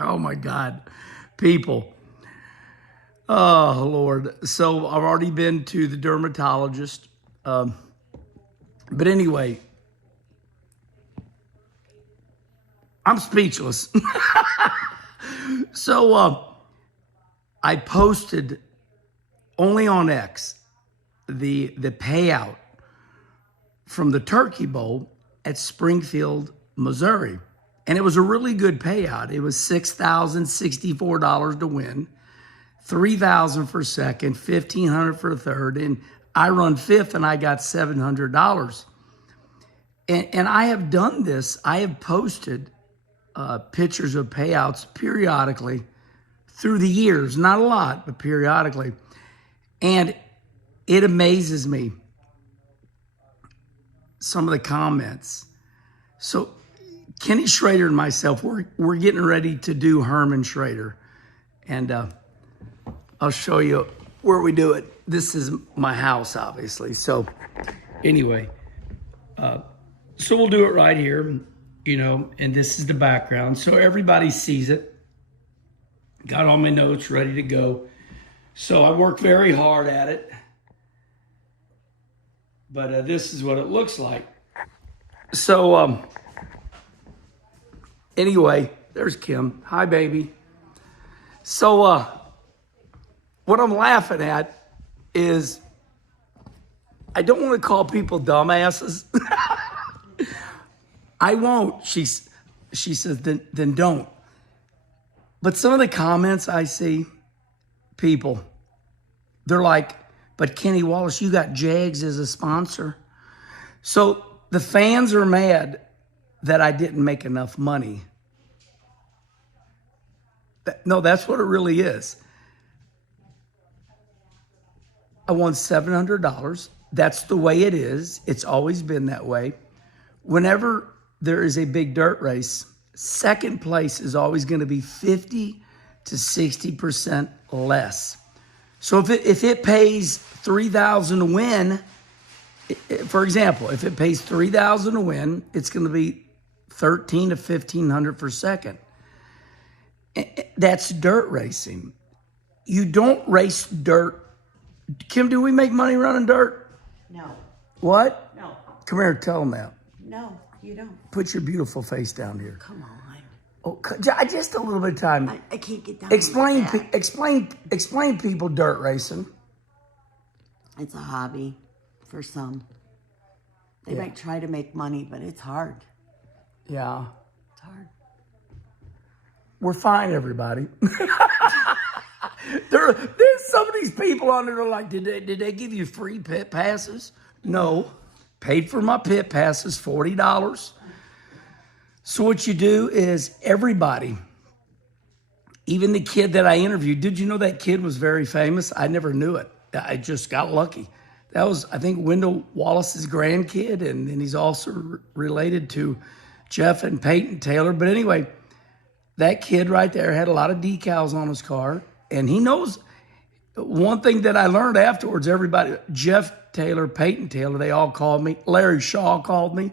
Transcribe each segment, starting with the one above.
Oh my God, people. Oh Lord. So I've already been to the dermatologist. But anyway, I'm speechless. So I posted only on X the payout from the Turkey Bowl at Springfield, Missouri. And it was a really good payout. It was $6,064 to win, $3,000 for second, $1,500 for third, and I run fifth and I got $700. And I have done this. I have posted pictures of payouts periodically through the years, not a lot, but periodically. And it amazes me, some of the comments. So Kenny Schrader and myself, we're getting ready to do Herman Schrader. And I'll show you where we do it. This is my house, obviously. So anyway, so we'll do it right here, you know, and this is the background. So everybody sees it. Got all my notes ready to go. So I worked very hard at it. But this is what it looks like. So anyway, there's Kim. Hi, baby. So what I'm laughing at is I don't want to call people dumbasses. I won't. She says, then don't. But some of the comments I see, people, they're like, but Kenny Wallace, you got JEGS as a sponsor. So the fans are mad that I didn't make enough money. No, that's what it really is. I won $700. That's the way it is. It's always been that way. Whenever there is a big dirt race, second place is always going to be 50 to 60% less. So if it pays $3,000 to win, for example, if it pays $3,000 to win, it's going to be $1,300 to $1,500 for second. That's dirt racing. You don't race dirt. Kim, do we make money running dirt? No. What? No. Come here, tell them that. No, you don't. Put your beautiful face down here. Come on. Oh, just a little bit of time. I can't get down. Explain people dirt racing. It's a hobby for some. They might try to make money, but it's hard. Yeah. It's hard. We're fine, everybody. There's some of these people on there are like, did they give you free pit passes? No. Paid for my pit passes, $40. So what you do is everybody, even the kid that I interviewed, did you know that kid was very famous? I never knew it. I just got lucky. That was, I think, Wendell Wallace's grandkid, and then he's also related to Jeff and Peyton Taylor. But anyway, that kid right there had a lot of decals on his car, and he knows one thing that I learned afterwards. Everybody, Jeff Taylor, Peyton Taylor, they all called me. Larry Shaw called me.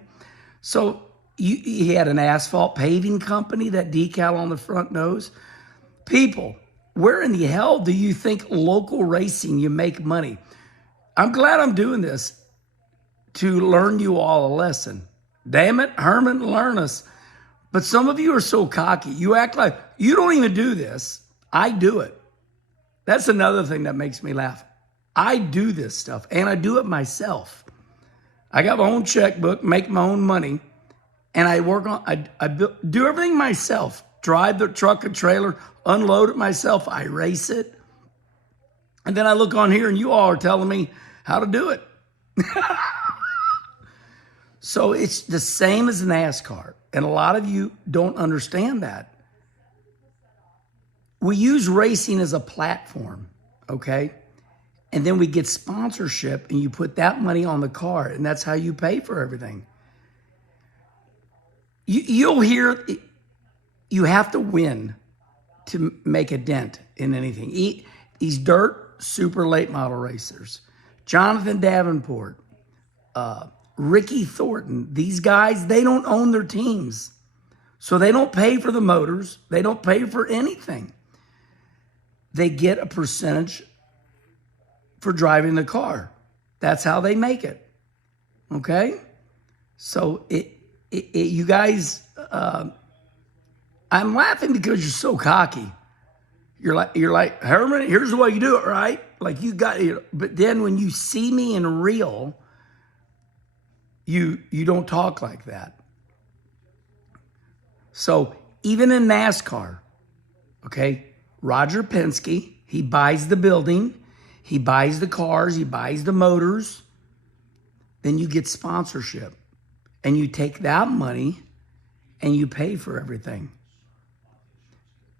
So he had an asphalt paving company, that decal on the front nose. People, where in the hell do you think local racing you make money? I'm glad I'm doing this to learn you all a lesson. Damn it, Herman, learn us. But some of you are so cocky. You act like you don't even do this. I do it. That's another thing that makes me laugh. I do this stuff, and I do it myself. I got my own checkbook, make my own money, and I work on, I do everything myself. Drive the truck and trailer, unload it myself. I race it. And then I look on here, and you all are telling me how to do it. So it's the same as NASCAR. And a lot of you don't understand that. We use racing as a platform, okay? And then we get sponsorship, and you put that money on the car, and that's how you pay for everything. You'll hear, you have to win to make a dent in anything. These dirt super late model racers, Jonathan Davenport, Ricky Thornton, these guys, they don't own their teams. So they don't pay for the motors. They don't pay for anything. They get a percentage for driving the car. That's how they make it. Okay? So you guys, I'm laughing because you're so cocky. You're like, Herman, here's the way you do it, right? Like you got it. But then when you see me in real, you don't talk like that. So even in NASCAR, okay, Roger Penske, he buys the building, he buys the cars, he buys the motors, then you get sponsorship. And you take that money and you pay for everything.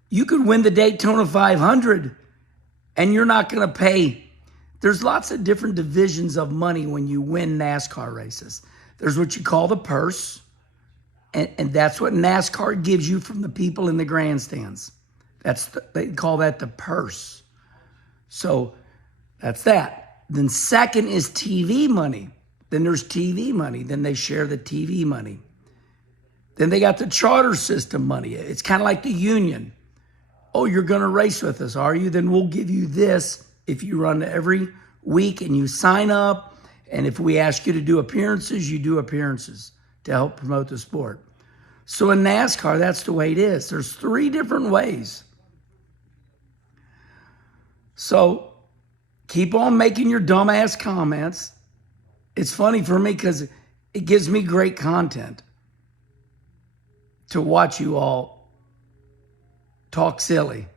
You could win the Daytona 500 and you're not going to pay. There's lots of different divisions of money when you win NASCAR races. There's what you call the purse, and that's what NASCAR gives you from the people in the grandstands. They call that the purse. So that's that. Then second is TV money. Then there's TV money. Then they share the TV money. Then they got the charter system money. It's kind of like the union. Oh, you're going to race with us, are you? Then we'll give you this if you run every week and you sign up. And if we ask you to do appearances, you do appearances to help promote the sport. So in NASCAR, that's the way it is. There's 3 different ways. So keep on making your dumbass comments. It's funny for me because it gives me great content to watch you all talk silly.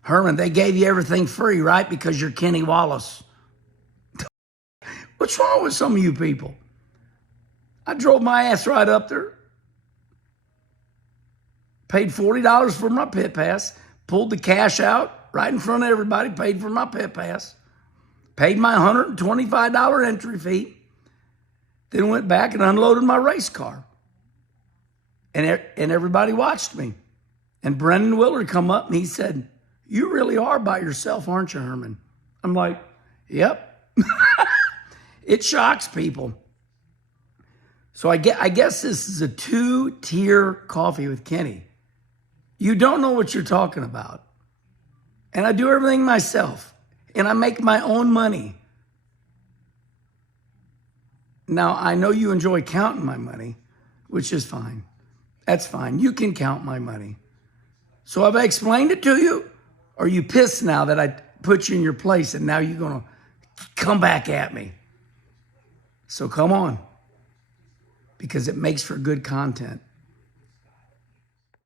Herman, they gave you everything free, right? Because you're Kenny Wallace. What's wrong with some of you people? I drove my ass right up there, paid $40 for my pit pass, pulled the cash out right in front of everybody, paid for my pit pass, paid my $125 entry fee, then went back and unloaded my race car. And everybody watched me. And Brendan Willard come up and he said, "You really are by yourself, aren't you, Herman?" I'm like, "Yep." It shocks people. So I guess this is a 2-tier coffee with Kenny. You don't know what you're talking about. And I do everything myself. And I make my own money. Now, I know you enjoy counting my money, which is fine. That's fine. You can count my money. So have I explained it to you? Or are you pissed now that I put you in your place and now you're going to come back at me? So come on. Because it makes for good content.